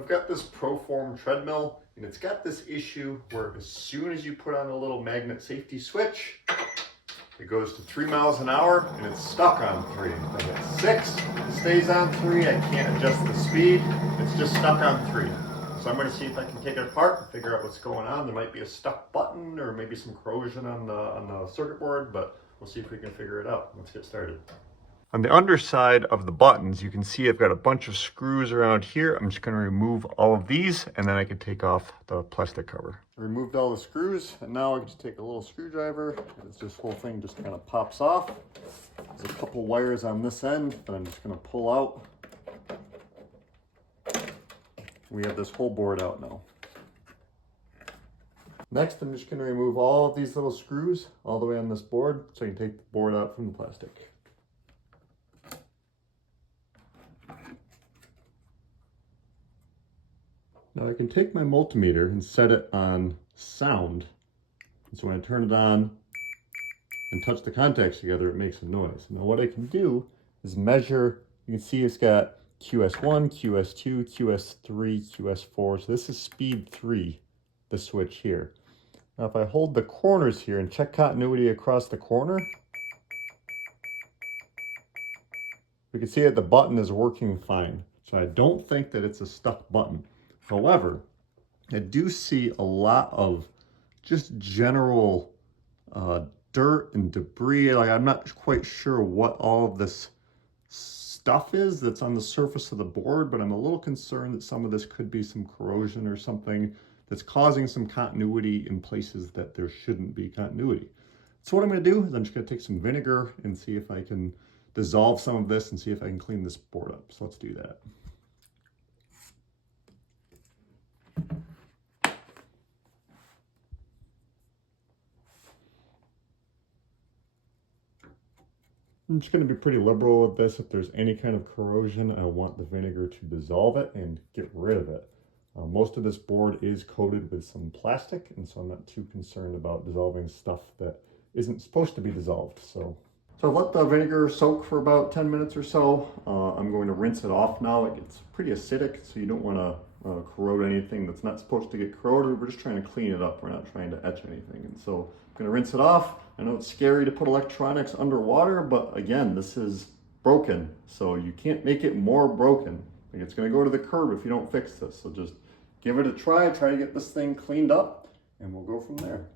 I've got this Pro-Form treadmill, and it's got this issue where as soon as you put on a little magnet safety switch, it goes to 3 miles an hour and it's stuck on 3. If it's 6, it stays on 3. I can't adjust the speed. It's just stuck on 3. So I'm going to see if I can take it apart and figure out what's going on. There might be a stuck button or maybe some corrosion on the circuit board, but we'll see if we can figure it out. Let's get started. On the underside of the buttons, you can see I've got a bunch of screws around here. I'm just going to remove all of these and then I can take off the plastic cover. I removed all the screws and now I can just take a little screwdriver. This whole thing just kind of pops off. There's a couple wires on this end that I'm just going to pull out. We have this whole board out now. Next, I'm just going to remove all of these little screws all the way on this board so I can take the board out from the plastic. Now I can take my multimeter and set it on sound. And so when I turn it on and touch the contacts together, it makes a noise. Now what I can do is measure. You can see it's got QS1, QS2, QS3, QS4. So this is speed 3, the switch here. Now if I hold the corners here and check continuity across the corner, we can see that the button is working fine. So I don't think that it's a stuck button. However, I do see a lot of just general dirt and debris. Like I'm not quite sure what all of this stuff is that's on the surface of the board, but I'm a little concerned that some of this could be some corrosion or something that's causing some continuity in places that there shouldn't be continuity. So what I'm going to do is I'm just going to take some vinegar and see if I can dissolve some of this and see if I can clean this board up. So let's do that. I'm just going to be pretty liberal with this. If there's any kind of corrosion, I want the vinegar to dissolve it and get rid of it. Most of this board is coated with some plastic, and so I'm not too concerned about dissolving stuff that isn't supposed to be dissolved. So I've let the vinegar soak for about 10 minutes or so. I'm going to rinse it off now. It gets pretty acidic, so you don't want to corrode anything that's not supposed to get corroded. We're just trying to clean it up. We're not trying to etch anything. And so I'm going to rinse it off. I know it's scary to put electronics underwater, but again, this is broken, so you can't make it more broken. Like it's going to go to the curb if you don't fix this. So just give it a try to get this thing cleaned up, and we'll go from there.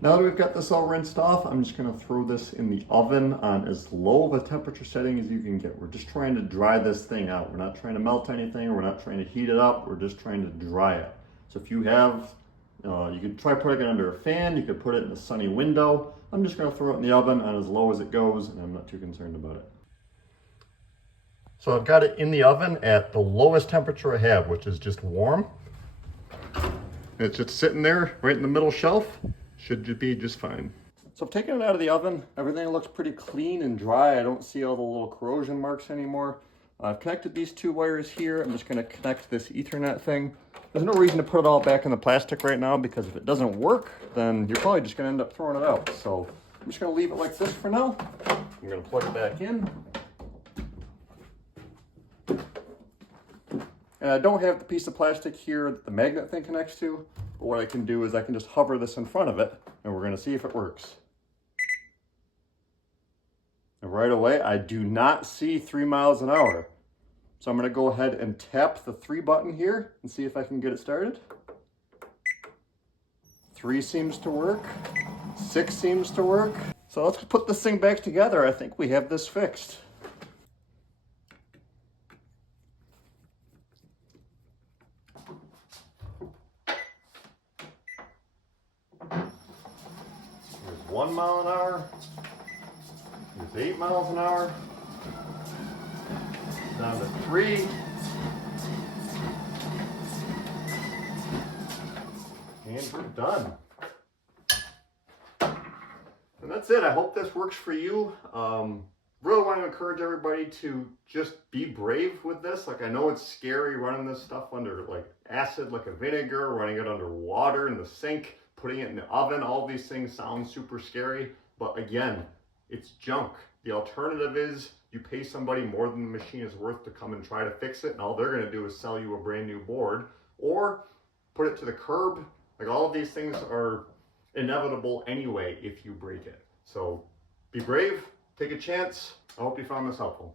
Now that we've got this all rinsed off, I'm just going to throw this in the oven on as low of a temperature setting as you can get. We're just trying to dry this thing out. We're not trying to melt anything. We're not trying to heat it up. We're just trying to dry it. So if you have, you could try putting it under a fan. You could put it in a sunny window. I'm just going to throw it in the oven on as low as it goes, and I'm not too concerned about it. So I've got it in the oven at the lowest temperature I have, which is just warm. It's just sitting there right in the middle shelf. Should be just fine. So I've taken it out of the oven. Everything looks pretty clean and dry. I don't see all the little corrosion marks anymore. I've connected these 2 wires here. I'm just going to connect this Ethernet thing. There's no reason to put it all back in the plastic right now, because if it doesn't work, then you're probably just going to end up throwing it out. So I'm just going to leave it like this for now. I'm going to plug it back in. And I don't have the piece of plastic here that the magnet thing connects to, but what I can do is I can just hover this in front of it, and we're going to see if it works. And right away, I do not see 3 miles an hour. So I'm going to go ahead and tap the 3 button here and see if I can get it started. 3 seems to work. 6 seems to work. So let's put this thing back together. I think we have this fixed. There's 1 mile an hour. There's 8 miles an hour. Down to 3. And we're done. And that's it. I hope this works for you. Really want to encourage everybody to just be brave with this. Like, I know it's scary running this stuff under like acid, like a vinegar, running it under water in the sink, putting it in the oven. All these things sound super scary. But again, it's junk. The alternative is you pay somebody more than the machine is worth to come and try to fix it, and all they're gonna do is sell you a brand new board, or put it to the curb. Like, all of these things are inevitable anyway if you break it. So be brave, take a chance. I hope you found this helpful.